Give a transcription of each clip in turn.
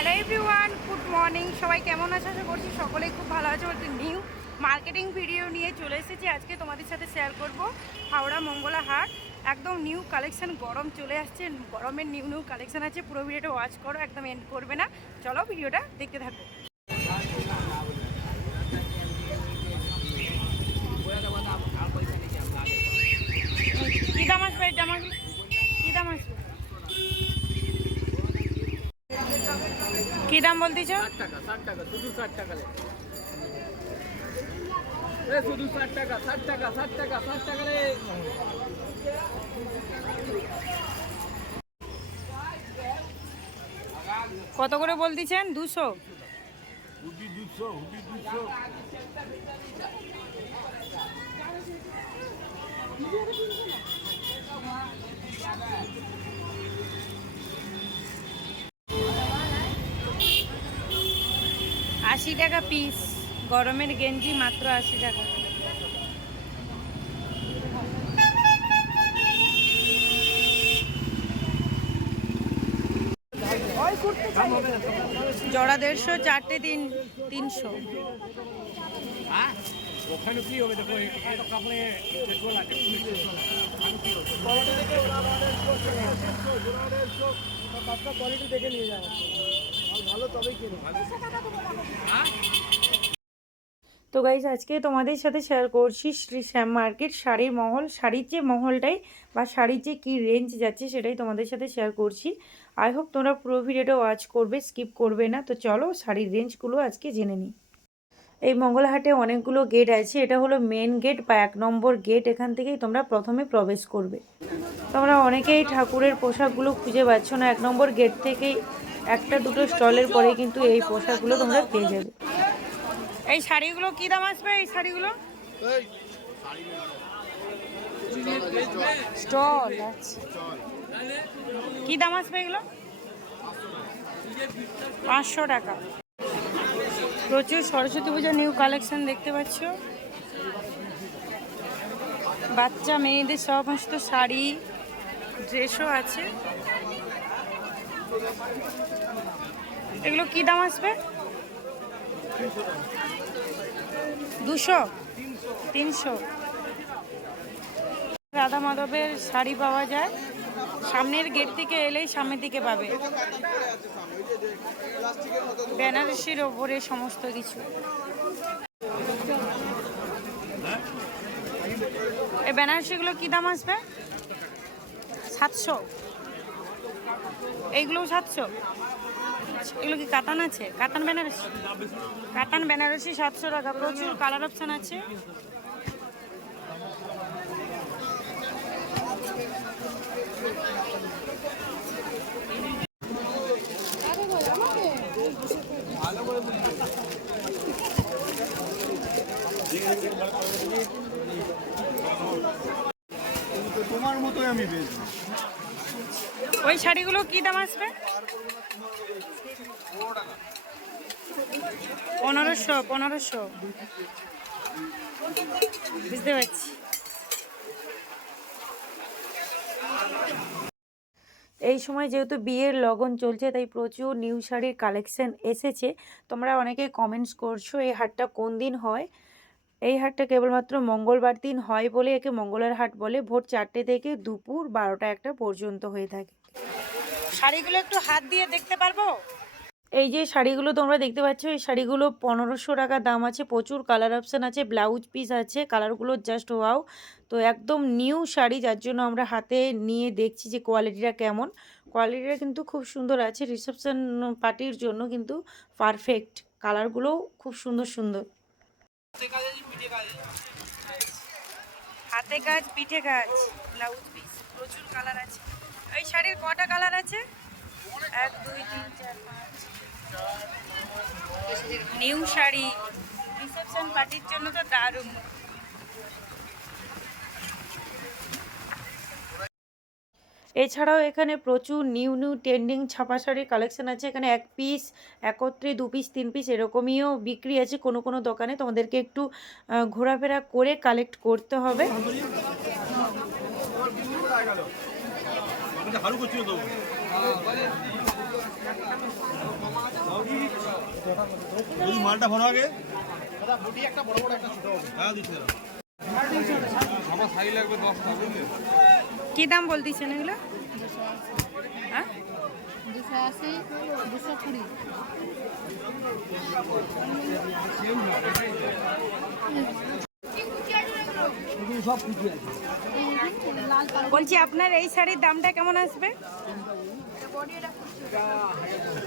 Hello everyone, good morning. সবাই কেমন আছে? আশা করছি সকলেই খুব ভালো আছে। বলতে নিউ মার্কেটিং ভিডিও নিয়ে চলে এসেছি। আজকে তোমাদের সাথে শেয়ার করব হাওড়া মঙ্গলা হাট একদম নিউ কালেকশান গরম চলে আসছে। গরমের নিউ নিউ কালেকশান আছে। পুরো ভিডিওটা ওয়াচ করো, একদম এন্ড করবে না। চলো ভিডিওটা দেখতে থাকো কী দাম আসবে এই জামাগুলো কী দাম আসবে কী দাম বলতেছ ষাট টাকা ষাট টাকা শুধু ষাট টাকা রে এ শুধু ষাট টাকা ষাট টাকা ষাট টাকা রে কত করে বলতেছেন দুশো? হুডি দুশো। আশি টাকা পিস গরমের গেঞ্জি মাত্র আশি টাকা। জোড়া দেড়শো, চারটে তিন, তিনশো। ওখানে কি হবে দেখো কাপড়ে দেখে নিয়ে তো গাইজ আজকে তোমাদের সাথে শেয়ার করছি শ্রী শ্যাম মার্কেট শাড়ির মহল। শাড়ির যে মহলটাই বা শাড়ির যে কী রেঞ্জ যাচ্ছে সেটাই তোমাদের সাথে শেয়ার করছি। আই হোপ তোমরা পুরো ভিডিওটা ওয়াচ করবে স্কিপ করবে না। তো চলো শাড়ির রেঞ্জগুলো আজকে জেনে নিই। এই মঙ্গলহাটে অনেকগুলো গেট আছে। এটা হলো মেন গেট বা এক নম্বর গেট এখান থেকেই তোমরা প্রথমে প্রবেশ করবে। তোমরা অনেকেই ঠাকুরের পোশাকগুলো খুঁজে পাচ্ছ না। এক নম্বর গেট থেকেই একটা দুটো স্টলের পরে কিন্তু এই পোশাকগুলো তোমরা পেয়ে যাবে। এই শাড়িগুলো কি দাম আসবে? এই শাড়িগুলো? স্টল আচ্ছা। কি দাম আসবে এগুলো? পাঁচশো টাকা। প্রচুর সরস্বতী পূজার নিউ কালেকশন দেখতে পাচ্ছ? বাচ্চা মেয়েদের সমস্ত শাড়ি ড্রেসও আছে। এগুলো কি দাম আসবে? দুশো? তিনশো? রাধা মাধবের শাড়ি পাওয়া যায়। সামনের গেট থেকে এলেই সামনের দিকে পাবে। বেনারসির ওপরে সমস্ত কিছু। এই বেনারসিগুলো কি দাম আসবে? সাতশো। এইগুলোও সাতশো। এগুলো কি কাতান আছে? কাতান বেনারসি? কাতান বেনারসি সাতশো টাকা। প্রচুর কালার অপশান আছে। তোমার মতোই আমি বেচবো ওই শাড়িগুলো কি দাম আসবে? পনেরোশো পনেরোশো। বুঝতে পারছি। এই সময় যেহেতু বিয়ের লগন চলছে, তাই প্রচুর নিউ শাড়ির কালেকশন এসেছে। তোমরা অনেকে কমেন্টস করছ, এই হাটটা কোন দিন হয়? এই হাটটা কেবলমাত্র মঙ্গলবার দিন হয় বলে একে মঙ্গলের হাট বলে ভোর চারটে থেকে দুপুর বারোটা একটা পর্যন্ত হয়ে থাকে। শাড়িগুলো একটু হাত দিয়ে দেখতে পারব? এই যে শাড়িগুলো তোমরা দেখতে পাচ্ছ এই শাড়িগুলো পনেরোশো টাকা দাম আছে প্রচুর কালার অপশান আছে ব্লাউজ পিস আছে কালারগুলো জাস্ট ওয়াও তো একদম নিউ শাড়ি যার জন্য আমরা হাতে নিয়ে দেখছি যে কোয়ালিটিটা কেমন। কোয়ালিটিটা কিন্তু খুব সুন্দর আছে রিসেপশন পার্টির জন্য কিন্তু পারফেক্ট কালারগুলোও খুব সুন্দর সুন্দর। হাতে কাজ পিঠে কাজ ব্লাউজ পিস প্রচুর কালার আছে। এই শাড়ির কটা কালার আছে? এক দুই তিন চার পাঁচ। নিউ শাড়ি। রিসেপশন পার্টির জন্য তো দারুণ। এছাড়াও এখানে প্রচুর নিউ নিউ ট্রেন্ডিং ছাপা শাড়ির কালেকশন আছে। এখানে এক পিস একত্রে দু পিস তিন পিস এরকমইও বিক্রি আছে কোনো কোনো দোকানে। তোমাদেরকে একটু ঘোরাফেরা করে কালেক্ট করতে হবে। ভরো আগে। কি দাম বলতেছেন এগুলো হ্যাঁ দুশো কুড়ি লাল এগুলো? বলছি, আপনার এই শাড়ির দামটা কেমন আসবে?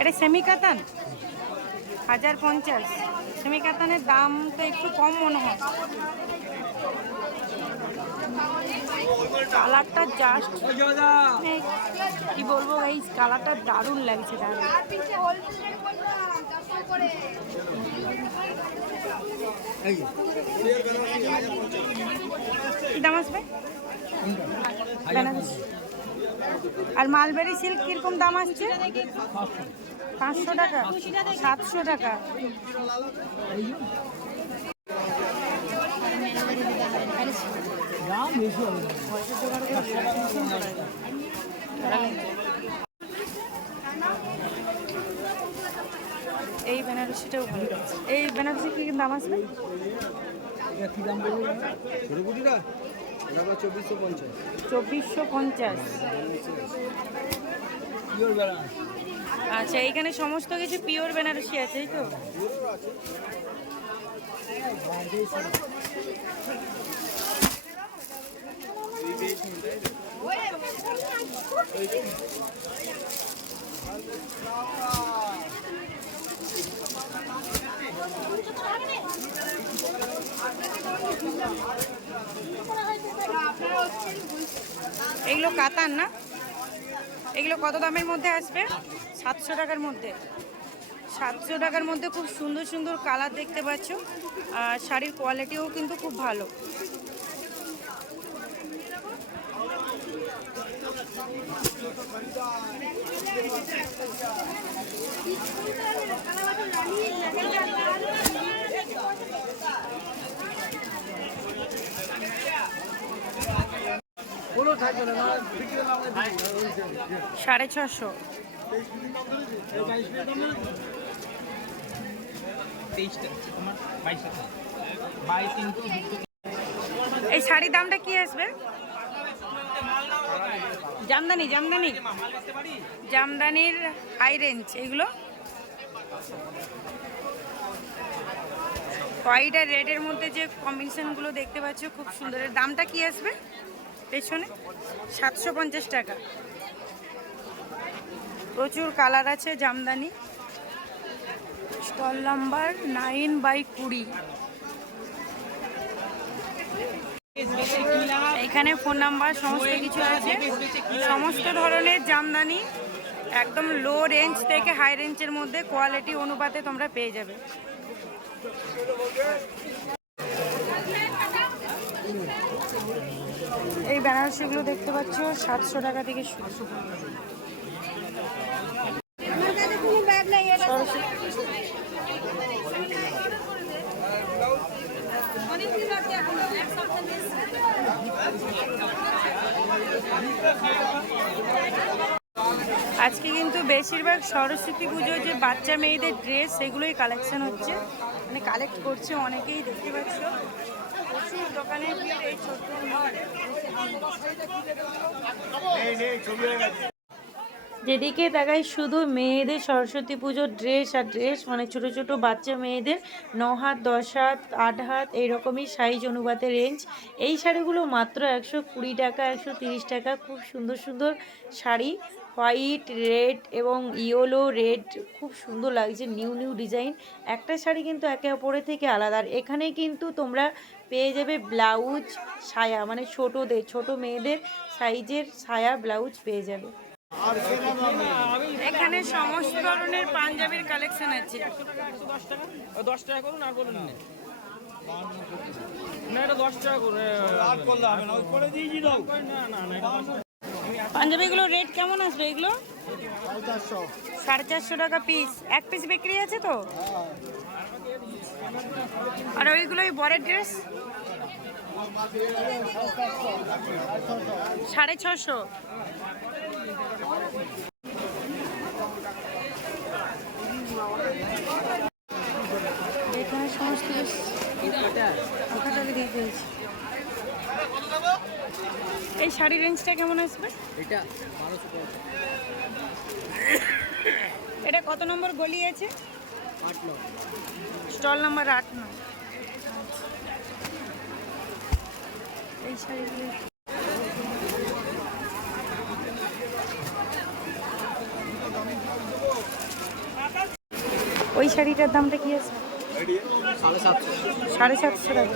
এটা সেমি কাতান হাজার পঞ্চাশ। সেমি কাতানের দাম তো একটু কম মনে হয়। কালারটা জাস্ট কি বলব এই কালারটা দারুণ লাগছে দাম আসবে আর মালবেরি সিল্ক কীরকম দাম আসছে? পাঁচশো টাকা। সাতশো টাকা। এই বেনারসিটাও ভালো এই বেনারসি কি দাম আসবে? ছোটকুটিটা এটা চব্বিশশো পঞ্চাশ। চব্বিশশো পঞ্চাশ। আচ্ছা এইখানে সমস্ত কিছু পিওর বেনারসি আছে এই তো? এগুলো কাতান না? এগুলো কত দামের মধ্যে আসবে? সাতশো টাকার মধ্যে। সাতশো টাকার মধ্যে খুব সুন্দর সুন্দর কালার দেখতে পাচ্ছ। আর শাড়ির কোয়ালিটিও কিন্তু খুব ভালো। সাড়ে ছশো। এই শাড়ির দামটা কি আসবে? জামদানি জামদানি। জামদানির হাই রেঞ্জ এগুলো? হোয়াইট আর রেডের মধ্যে যে কম্বিনেশনগুলো দেখতে পাচ্ছ, খুব সুন্দর। দামটা কি আসবে? পেছনে? সাতশো পঞ্চাশ টাকা। প্রচুর কালার আছে Jamdani. Stall number nine by কুড়ি। এখানে ফোন নাম্বার সমস্ত কিছু আছে। সমস্ত ধরনের জামদানি একদম লো রেঞ্জ থেকে হাই রেঞ্জের মধ্যে কোয়ালিটি অনুপাতে তোমরা পেয়ে যাবে। এই বেনারসিগুলো দেখতে পাচ্ছ সাতশো টাকা থেকে শুরু। আজকে কিন্তু বেশিরভাগ সরস্বতী পুজোর যে বাচ্চা মেয়েদের ড্রেস সেগুলোই কালেকশন হচ্ছে। মানে কালেক্ট করছে অনেকেই, দেখতে পাচ্ছ। দোকানে এই ছোট্ট যেদিকে তাকাই শুধু মেয়েদের সরস্বতী পুজোর ড্রেস আর ড্রেস মানে ছোট ছোট বাচ্চা মেয়েদের ন হাত দশ হাত আট হাত এইরকমই সাইজ অনুপাতে রেঞ্জ এই শাড়িগুলো মাত্র একশো কুড়ি টাকা, একশো তিরিশ টাকা, খুব সুন্দর সুন্দর শাড়ি। হোয়াইট রেড এবং ইয়েলো রেড খুব সুন্দর লাগছে নিউ নিউ ডিজাইন একটা শাড়ি কিন্তু একে অপরের থেকে আলাদা। আর এখানে কিন্তু তোমরা পেয়ে যাবে ব্লাউজ সায়া মানে ছোটদের, ছোট মেয়েদের সাইজের সায়া ব্লাউজ পেয়ে যাবে। এখানে সমস্ত ধরনের পাঞ্জাবির কালেকশন আছে। দশ টাকা করুন আর বলুন এটা দশ টাকা করুন। পাঞ্জাবিগুলো রেট কেমন আসবে এগুলো? সাড়ে চারশো টাকা পিস এক পিস বিক্রি আছে তো? আর ওইগুলো বরের ড্রেস সাড়ে ছশো। শাড়ি রেঞ্জটা কেমন আসবে? এটা এটা কত নম্বর গলি আছে? স্টল নাম্বার আট নয়। এই শাড়িগুলো ওই শাড়িটার দামটা কি আছে? সাড়ে সাতশো। সাড়ে সাতশো টাকা।